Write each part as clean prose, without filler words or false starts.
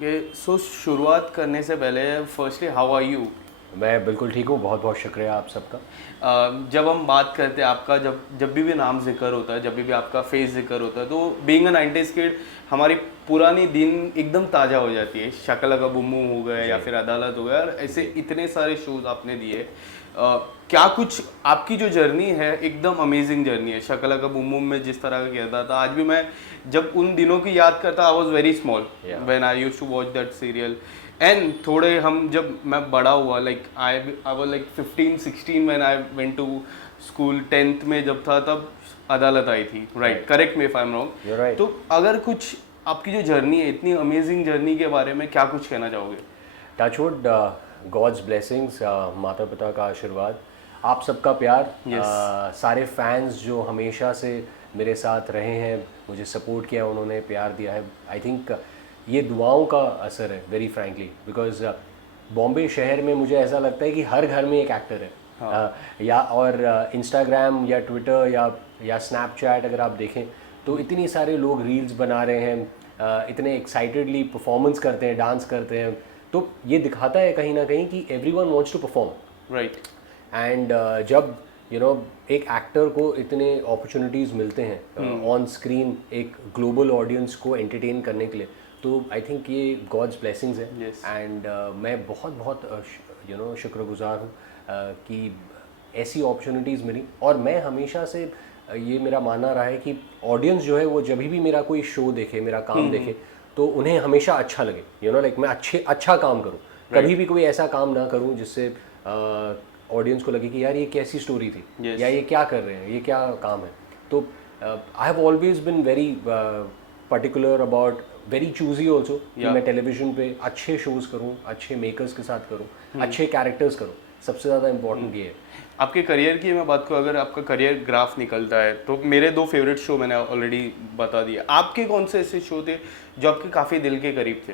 शुरुआत करने से पहले फर्स्टली हाउ आर यू। मैं बिल्कुल ठीक हूँ। बहुत बहुत शुक्रिया आप सबका। जब हम बात करते हैं आपका, जब जब भी नाम जिक्र होता है, जब भी आपका फेस जिक्र होता है, तो बीइंग अ 90s किड हमारी पुरानी दिन एकदम ताज़ा हो जाती है। शकला का बुम बुम हो गया या फिर अदालत हो गया, और ऐसे इतने सारे शोज आपने दिए। क्या कुछ आपकी जो जर्नी है एकदम अमेजिंग जर्नी है। शकला का बुम बुम में जिस तरह का किया था, आज भी मैं जब उन दिनों की याद करता, I was very small when I used to watch that serial. And थोड़े हम जब मैं बड़ा हुआ, like I was like 15-16 when I went to school, 10th में जब था तब अदालत आई थी। Right, correct me if I am wrong. तो अगर कुछ आपकी जो जर्नी है, इतनी अमेजिंग जर्नी के बारे में क्या कुछ कहना चाहोगे? टचवुड, गॉड्स ब्लेसिंग्स, माता पिता का आशीर्वाद, आप सबका प्यार, सारे फैंस जो हमेशा से मेरे साथ रहे हैं, मुझे सपोर्ट किया, उन्होंने प्यार दिया है। आई थिंक ये दुआओं का असर है, वेरी फ्रैंकली, बिकॉज बॉम्बे शहर में मुझे ऐसा लगता है कि हर घर में एक एक्टर है। या और इंस्टाग्राम या ट्विटर या स्नैपचैट अगर आप देखें तो इतनी सारे लोग रील्स बना रहे हैं, इतने एक्साइटेडली परफॉर्मेंस करते हैं, डांस करते हैं। तो ये दिखाता है कहीं ना कहीं कि everyone wants to perform. Right. And जब एक एक्टर को इतने अपॉर्चुनिटीज़ मिलते हैं ऑन स्क्रीन एक ग्लोबल ऑडियंस को एंटरटेन करने के लिए, तो आई थिंक ये गॉड्स ब्लेसिंग्स है। एंड मैं बहुत बहुत शुक्रगुजार हूँ कि ऐसी अपॉर्चुनिटीज़ मिली। और मैं हमेशा से ये मेरा मानना रहा है कि ऑडियंस जो है वो जब भी मेरा कोई शो देखे, मेरा काम देखे, तो उन्हें हमेशा अच्छा लगे। लाइक मैं अच्छा काम करूँ, कभी भी कोई ऐसा काम ना करूँ जिससे ऑडियंस को लगे कि यार ये कैसी स्टोरी थी, या ये क्या कर रहे हैं, ये क्या काम है। तो I have always been very particular about, very choosy also, कि मैं टेलीविजन पे अच्छे शोज़ करूँ, अच्छे मेकर्स के साथ करूँ, अच्छे कैरेक्टर्स करूँ। सबसे ज़्यादा इम्पोर्टेंट ये है। आपके करियर की मैं बात करूँ, अगर आपका करियर ग्राफ निकलता है, तो मेरे 2 फेवरेट शो मैंने ऑलरेडी बता दिए। आपके कौन से ऐसे शो थे जो आपके काफ़ी दिल के करीब थे?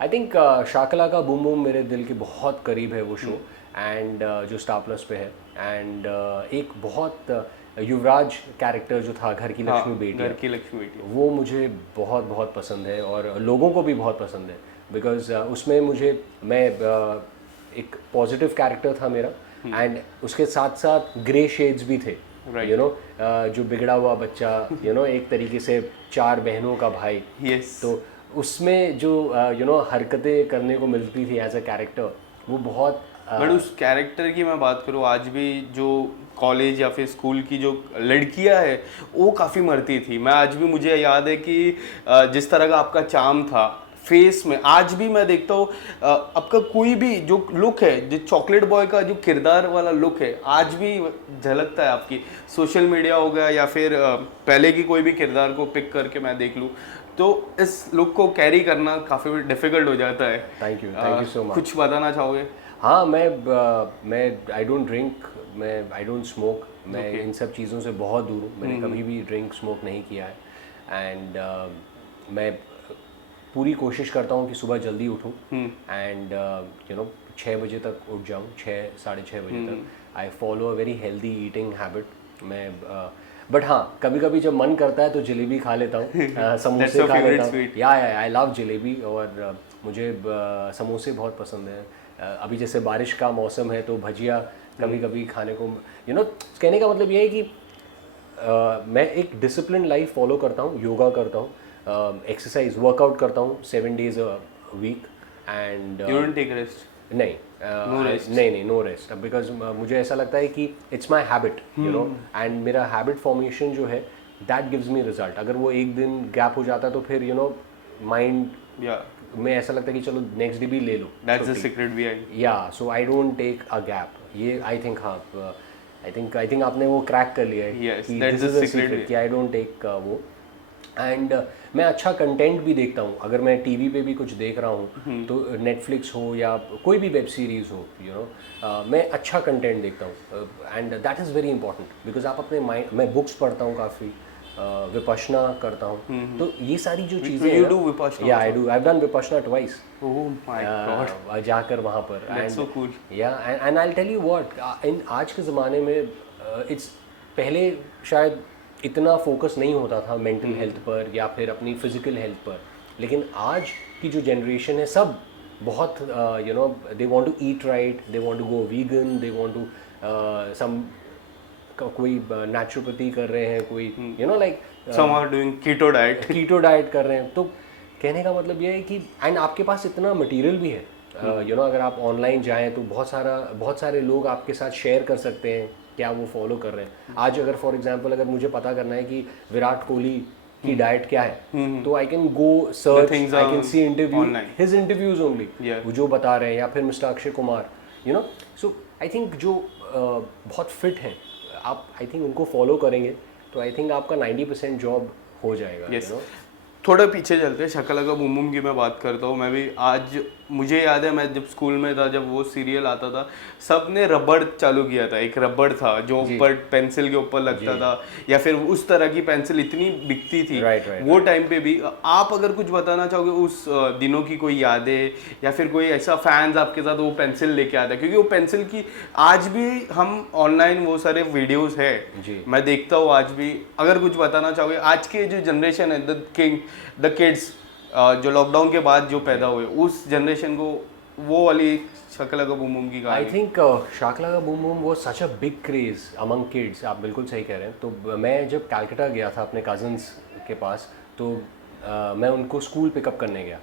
आई थिंक शाकला का बूम बूम मेरे दिल के बहुत करीब है वो शो। एंड जो स्टार प्लस पे है। एंड एक बहुत युवराज कैरेक्टर जो था, घर की लक्ष्मी बेटी, घर की लक्ष्मी बेटी, वो मुझे बहुत बहुत पसंद है और लोगों को भी बहुत पसंद है। बिकॉज उसमें मैं एक पॉजिटिव कैरेक्टर था मेरा, एंड उसके साथ साथ ग्रे शेड्स भी थे। जो बिगड़ा हुआ बच्चा, एक तरीके से 4 बहनों का भाई। तो उसमें जो हरकतें करने को मिलती थी एज अ कैरेक्टर, वो बहुत बट उस कैरेक्टर की मैं बात करूँ, आज भी जो कॉलेज या फिर स्कूल की जो लड़कियां है वो काफ़ी मरती थी। मैं आज भी, मुझे याद है कि जिस तरह का आपका चार्म था फेस में, आज भी मैं देखता हूँ आपका कोई भी जो लुक है, जो चॉकलेट बॉय का जो किरदार वाला लुक है, आज भी झलकता है आपकी। सोशल मीडिया हो गया या फिर पहले की कोई भी किरदार को पिक करके मैं देख लूँ, तो इस लुक को कैरी करना काफ़ी डिफिकल्ट हो जाता है। Thank you so much. कुछ बताना चाहोगे? हाँ, मैं आई डोंट ड्रिंक, मैं आई डोंट स्मोक, मैं इन सब चीज़ों से बहुत दूर हूँ। मैंने कभी भी ड्रिंक स्मोक नहीं किया है। एंड मैं पूरी कोशिश करता हूँ कि सुबह जल्दी उठूँ, एंड 6 बजे तक उठ जाऊँ, 6-6:30 बजे तक। I follow a very healthy eating habit. मैं बट हाँ, कभी कभी जब मन करता है तो जलेबी खा लेता हूँ, समोसे खा लेता हूँ। या आई लव जलेबी, और मुझे समोसे बहुत पसंद है। अभी जैसे बारिश का मौसम है तो भजिया कभी कभी खाने को, कहने का मतलब ये है कि मैं एक डिसिप्लिन लाइफ फॉलो करता हूँ, योगा करता हूँ, एक्सरसाइज वर्कआउट करता हूँ 7 days a week. And you don't take rest? नहीं, नहीं, नो रेस्ट, बिकॉज मुझे ऐसा लगता है कि इट्स माई हैबिट, एंड मेरा हैबिट फॉर्मेशन जो है दैट गिव्स मी रिजल्ट। अगर वो एक दिन गैप हो जाता है तो फिर माइंड में ऐसा लगता है कि चलो नेक्स्ट डे भी ले लो। That's the secret behind. Yeah so I don't take a gap. Yeah I think, हाँ, आई थिंक आपने वो क्रैक कर लिया है कि दिस इज द सीक्रेट, कि आई डोंट टेक वो। एंड मैं अच्छा कंटेंट भी देखता हूँ। अगर मैं टीवी पे भी कुछ देख रहा हूँ तो नेटफ्लिक्स हो या कोई भी वेब सीरीज़ हो, मैं अच्छा कंटेंट देखता हूँ। And that is very important, because आप अपने माइंड, मैं बुक्स पढ़ता हूँ काफ़ी, विपश्यना करता हूँ। तो ये सारी जो चीज़ें, you do Vipassana? Yeah I do, I have done Vipassana twice. Oh my god, जाकर वहाँ पर। That's so cool. Yeah and I will tell you what, in आज के ज़माने में इट्स, पहले शायद इतना फोकस नहीं होता था मेंटल हेल्थ पर या फिर अपनी फिजिकल हेल्थ पर, लेकिन आज की जो जनरेशन है सब बहुत you know they want to eat right, they want to go vegan, they want to some कोई नेचुरोपैथी कर रहे हैं, कोई you know like some are doing keto diet keto diet कर रहे हैं। तो कहने का मतलब ये है कि एंड आपके पास इतना मटेरियल भी है, यू नो अगर आप ऑनलाइन जाएं तो बहुत सारे लोग आपके साथ शेयर कर सकते हैं क्या वो फॉलो कर रहे हैं। आज अगर फॉर एग्जांपल अगर मुझे पता करना है कि विराट कोहली की डाइट क्या है, तो I can go search, I can see interview, his interviews only, वो जो बता रहे हैं, या फिर mister Akshay Kumar, you know. So I think जो बहुत फिट हैं आप, आई थिंक उनको फॉलो करेंगे तो आई थिंक आपका 90% जॉब हो जाएगा, yes. you know? थोड़ा पीछे चलते हैं, शक्ल-अ-का बूम-बूम की मैं बात करता हूँ। मैं भी आज मुझे याद है, मैं जब स्कूल में था, जब वो सीरियल आता था, सब ने रबड़ चालू किया था। एक रबड़ था जो ऊपर पेंसिल के ऊपर लगता था, या फिर उस तरह की पेंसिल इतनी बिकती थी वो टाइम पे भी। आप अगर कुछ बताना चाहोगे उस दिनों की कोई यादें, या फिर कोई ऐसा फैंस आपके साथ वो पेंसिल लेके आता है? क्योंकि वो पेंसिल की आज भी हम ऑनलाइन वो सारे वीडियोस है मैं देखता हूँ आज भी। अगर कुछ बताना चाहोगे आज के जो जनरेशन है, द किड्स जो लॉकडाउन के बाद जो पैदा हुए, उस जनरेशन को वो वाली शक्ल-अ-का बूम-बूम की आई थिंक शक्ल-अ-का बूम-बूम वो such a big craze among kids. आप बिल्कुल सही कह रहे हैं। तो मैं जब कैलकाटा गया था अपने कज़न्स के पास, तो मैं उनको स्कूल पिकअप करने गया,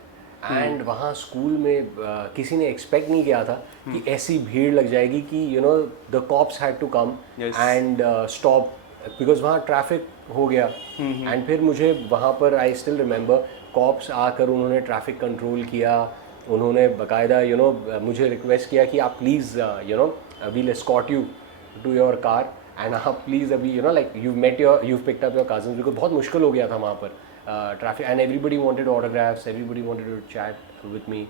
एंड वहाँ स्कूल में किसी ने एक्सपेक्ट नहीं किया था कि ऐसी भीड़ लग जाएगी कि you know the cops had to come and stop, because वहाँ ट्रैफिक हो गया। एंड फिर मुझे वहाँ पर आई स्टिल रिमेंबर कॉप्स आकर उन्होंने ट्रैफिक कंट्रोल किया, उन्होंने बाकायदा यू नो मुझे रिक्वेस्ट किया कि आप please you know we'll escort you to your car, and आप प्लीज़ अभी you know like you picked up your cousins, because बहुत मुश्किल हो गया था वहाँ पर traffic, and everybody wanted autographs, everybody wanted to chat with me,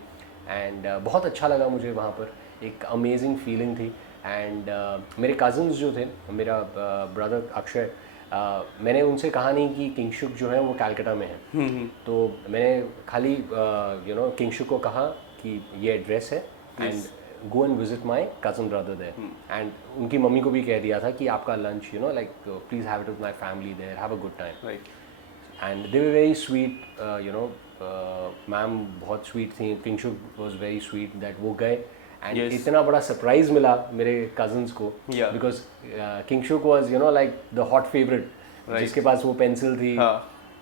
and बहुत अच्छा लगा मुझे वहाँ पर, एक अमेजिंग फीलिंग थी। एंड मेरे कज़न्स जो थे, मेरा ब्रदर अक्षय, मैंने उनसे कहा नहीं कि किंगशुक जो है वो कैलकाटा में है, तो मैंने खाली यू नो किंगशुक को कहा कि ये एड्रेस है and go and visit my cousin brother there, and उनकी मम्मी को भी कह दिया था कि आपका lunch you know like please have it with my family there, have a good time, and they were very sweet, you know ma'am बहुत sweet थी, Kingshuk was very sweet that वो गए, एंड इतना बड़ा सरप्राइज मिला मेरे कजन्स को, because Kingshuk was you know like the hot favourite, जिसके पास वो पेंसिल थी,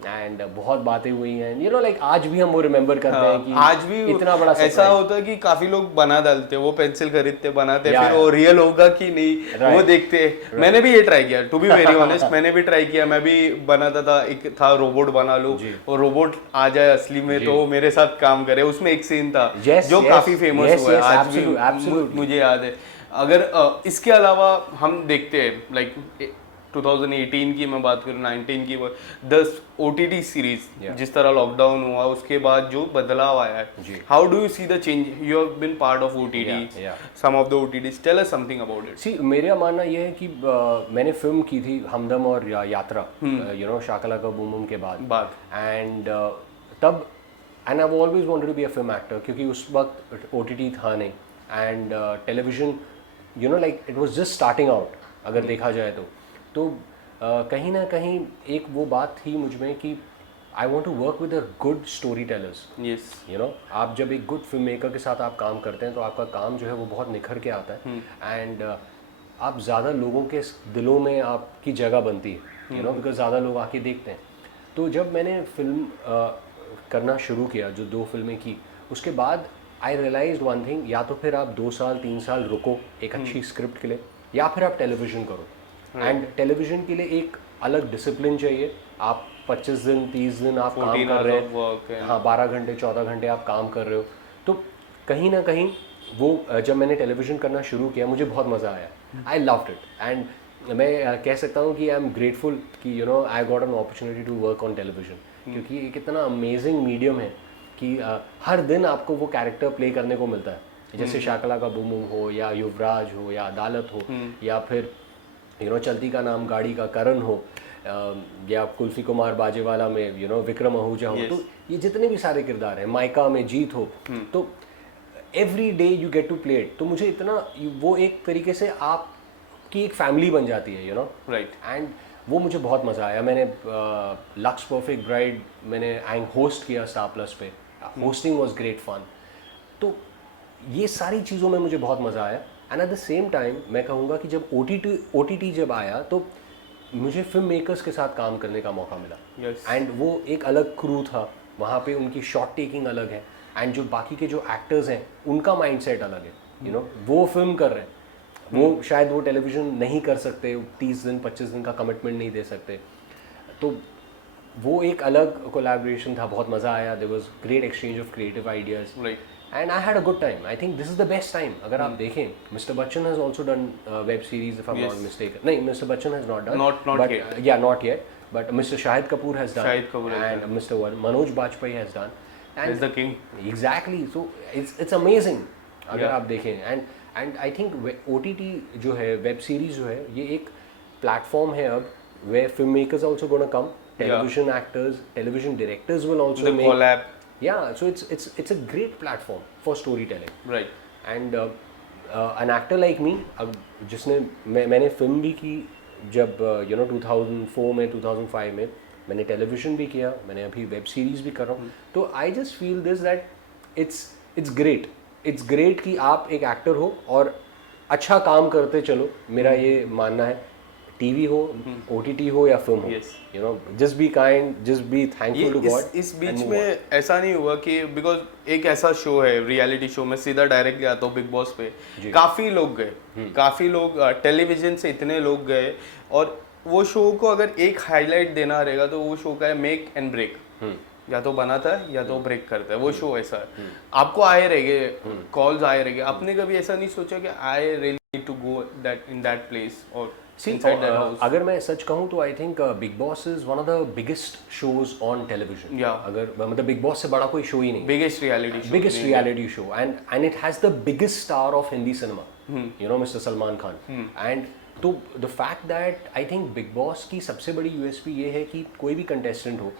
एंड बहुत बातें हुई हैं, यू नो लाइक आज भी हम वो रिमेंबर करते हैं कि आज भी इतना बड़ा ऐसा होता है कि काफी लोग बना डालते, वो पेंसिल खरीदते बनाते, फिर वो रियल होगा कि नहीं वो देखते। मैंने भी ये ट्राई किया, टू बी वेरी ऑनेस्ट, मैंने भी ट्राई किया, मैं भी बनाता था। एक था रोबोट बना लो और रोबोट आ जाए असली में तो मेरे साथ काम करे। उसमें एक सीन था जो काफी फेमस हुआ है, आज भी मुझे याद है। अगर इसके अलावा हम देखते हैं लाइक 2018 की मैं बात करूँ, 19 की, 10 OTT सीरीज जिस तरह लॉकडाउन हुआ उसके बाद जो बदलाव आया है, how do you see the change? You have been part of OTT, some of the OTTs, tell us something about it. See मेरा मानना ये है कि मैंने फिल्म की थी हमदम और यात्रा, यू नो शक्ल-अ-का बूम-बूम के बाद, एंड तब and I always wanted to be a film actor, क्योंकि उस वक्त OTT था नहीं, and television you know like it was just starting out अगर देखा जाए तो कहीं ना कहीं एक वो बात थी मुझ में कि I want to work with a good story tellers. Yes, you know आप जब एक गुड फिल्म मेकर के साथ आप काम करते हैं तो आपका काम जो है वो बहुत निखर के आता है, एंड आप ज़्यादा लोगों के दिलों में आपकी जगह बनती है, यू नो बिकॉज ज़्यादा लोग आके देखते हैं। तो जब मैंने फिल्म करना शुरू किया, जो 2 फिल्में की, उसके बाद आई रियलाइज वन थिंग, या तो फिर आप 2 साल 3 साल रुको एक अच्छी स्क्रिप्ट के लिए, या फिर आप टेलीविज़न करो। एंड टेलीविज़न के लिए एक अलग डिसिप्लिन चाहिए। आप 25 दिन 30 दिन आप काम कर रहे हैं, हाँ 12 घंटे 14 घंटे आप काम कर रहे हो, तो कहीं ना कहीं वो जब मैंने टेलीविज़न करना शुरू किया मुझे बहुत मज़ा आया, आई लव्ड इट, एंड मैं कह सकता हूँ कि आई एम ग्रेटफुल कि you know I got an opportunity to work on television, क्योंकि एक इतना अमेजिंग मीडियम है कि हर दिन आपको वो कैरेक्टर प्ले करने को मिलता है। जैसे शक्ल-अ-का बूम-बूम हो, या युवराज हो, या अदालत हो, या फिर यू नो चलती का नाम गाड़ी का करण हो, या कुल्फी कुमार बाजेवाला में यू नो विक्रम आहूजा हो, तो ये जितने भी सारे किरदार हैं, माइका में जीत हो, तो every day you get to play it. तो मुझे इतना वो एक तरीके से आपकी एक फैमिली बन जाती है, यू नो, राइट। एंड वो मुझे बहुत मज़ा आया। मैंने लक्स परफेक्ट ब्राइड मैंने होस्ट किया स्टार प्लस पे, होस्टिंग वाज ग्रेट फन। तो ये सारी चीज़ों में मुझे बहुत मज़ा आया। And at the same time मैं कहूँगा कि जब ओ टी टी जब आया तो मुझे फिल्म मेकर्स के साथ काम करने का मौका मिला। Yes. एंड वो एक अलग क्रू था, वहाँ पे उनकी शॉट टेकिंग अलग है, एंड जो बाकी के जो एक्टर्स हैं उनका माइंडसेट अलग है। यू नो वो फिल्म कर रहे हैं, वो शायद वो टेलीविज़न नहीं कर सकते, 30 दिन 25 दिन का कमिटमेंट नहीं दे सकते। तो वो एक अलग कोलैबोरेशन था, बहुत मज़ा आया। There was great exchange of creative ideas Right. And I had a good time. I think this is the best time. अगर आप देखें, mister Bachchan has also done web series if I am not mistaken. नहीं, mister Bachchan has not done, Not yet. Yeah not yet, but mister Shahid Kapoor has done, Shahid Kapoor has and mister Manoj Bajpayee has done. He's the king. Exactly, so it's amazing अगर Yeah. आप देखें। And I think O T T जो है, web series जो है, ये एक platform है अब वे film makers also gonna come, television actors, television directors will also The make collab. yeah, so it's a great platform for storytelling. Right. And an actor like me, अब जिसने मैंने फिल्म भी की जब 2004 में 2005 में, मैंने टेलीविज़न भी किया, मैंने अभी वेब सीरीज़ भी कर रहा हूँ। तो I just feel this that it's great कि आप एक एक्टर हो और अच्छा काम करते चलो। मेरा ये मानना है, टीवी हो, ओटीटी हो या फिल्म हो, Yes. You know, just be kind, just be thankful to God. इस बीच में ऐसा नहीं हुआ कि बिकॉज एक ऐसा शो है, रियलिटी शो, मैं सीधा डायरेक्ट गया तो बिग बॉस पे, काफ़ी लोग गए, काफ़ी लोग टेलीविजन से इतने लोग गए, और वो शो को अगर एक हाईलाइट देना रहेगा तो वो शो का है मेक एंड ब्रेक। या तो बनाता है या तो ब्रेक करता है, वो शो ऐसा है। आपको आए रहेंगे कॉल्स, आए रहेंगे, आपने कभी ऐसा नहीं सोचा कि I really need to go that in that place और inside that house? अगर मैं सच कहूँ तो I think Bigg Boss is one of the biggest shows on television. Yeah. अगर मतलब बिग बॉस से बड़ा कोई शो ही नहीं, biggest reality show, biggest reality show, and it has the biggest star of Hindi cinema, you know, Mr. Salman Khan. And तो the fact that I think Big Boss की सबसे बड़ी USP ये है कि कोई भी contestant हो,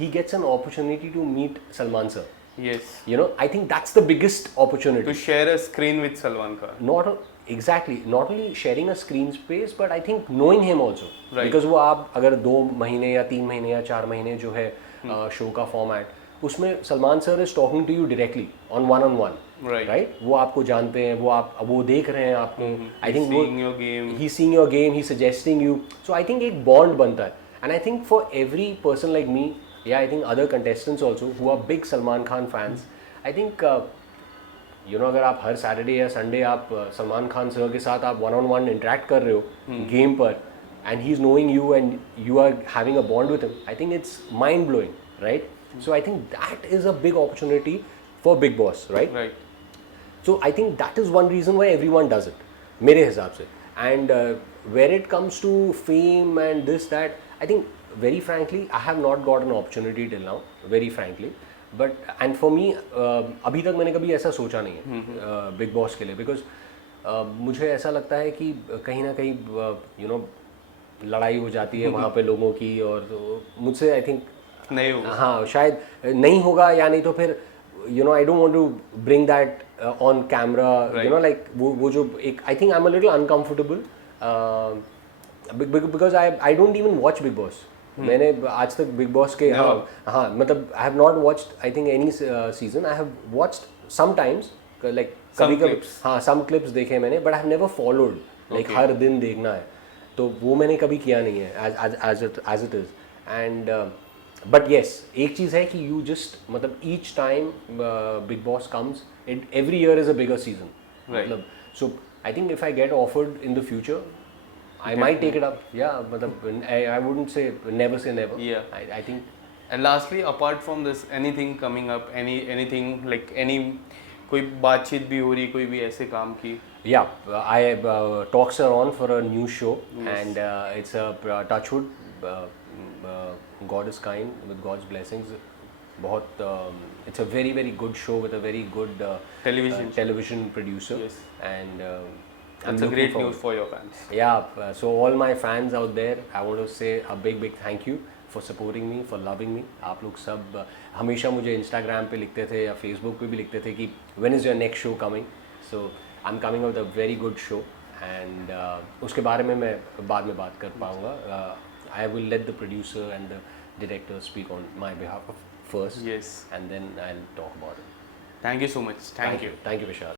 he gets an opportunity to meet Salman sir. yes, You know, I think that's the biggest opportunity. to share a screen with Salman Khan. Not only sharing a screen space, but I think knowing him also. Right. Because वो आप अगर 2 महीने या 3 महीने या 4 महीने जो है शो का फॉर्मेट, उसमें Salman sir is talking to you directly on one, Right. Right? वो आपको जानते हैं, वो देख रहे हैं आपको। आई He's थिंक वो seeing your game. He seeing your game, he suggesting you. So I think एक बॉन्ड बनता है। And I think for every person like me, yeah I think other contestants also who are big Salman Khan fans, I think you know, अगर आप हर Saturday या Sunday आप Salman Khan sir के साथ आप 1-on-1 इंटरेक्ट कर रहे हो गेम पर, and he is knowing you and you are having a bond with him, I think it's mind blowing, right? So I think that is a big opportunity for Bigg Boss, right? Right. So I think that is one reason why everyone does it, मेरे हिसाब से. And where it comes to fame and this that, I think very frankly I have not got an opportunity till now, very frankly. But and for me अभी तक मैंने कभी ऐसा सोचा नहीं है बिग बॉस के लिए, बिकॉज मुझे ऐसा लगता है कि कहीं ना कहीं यू नो लड़ाई हो जाती है वहाँ पे लोगों की, और तो मुझसे आई थिंक नहीं होगा। हाँ शायद नहीं होगा, या नहीं तो फिर you know I don't want to bring that on camera, you know, like वो जो एक I think I am a little uncomfortable because I don't even watch Bigg Boss. मैंने आज तक बिग बॉस के हाँ मतलब I have not watched I think any season. I have watched sometimes, like कभी कभी हाँ सम क्लिप्स देखे मैंने, but I have never followed like हर दिन देखना है, तो वो मैंने कभी किया नहीं है as it is. And but yes, एक चीज़ है कि यू जस्ट मतलब each time Bigg Boss comes, every year is a bigger season, मतलब so I think if I get offered in the future I might take it up. Yeah, मतलब I wouldn't say never. Yeah. I think. And lastly, apart from this, anything coming up, anything like any कोई बातचीत भी हो रही, कोई भी ऐसे काम की? Yeah, talks are on for a new show, and it's a Touchwood. God is kind, with God's blessings. बहुत it's a very good show with a very good television producer. Yes. And It's a great news for your fans. Yeah, so all my fans out there, I want to say a big thank you for supporting me, for loving me. आप लोग सब हमेशा मुझे Instagram पे लिखते थे या Facebook पे भी लिखते थे कि when is your next show coming? So I'm coming out with a very good show, and उसके बारे में मैं बाद में बात कर पाऊँगा. I will let the producer and the director speak on my behalf first, Yes. And then I will talk about it. Thank you so much. Thank you. Thank you, Vishal.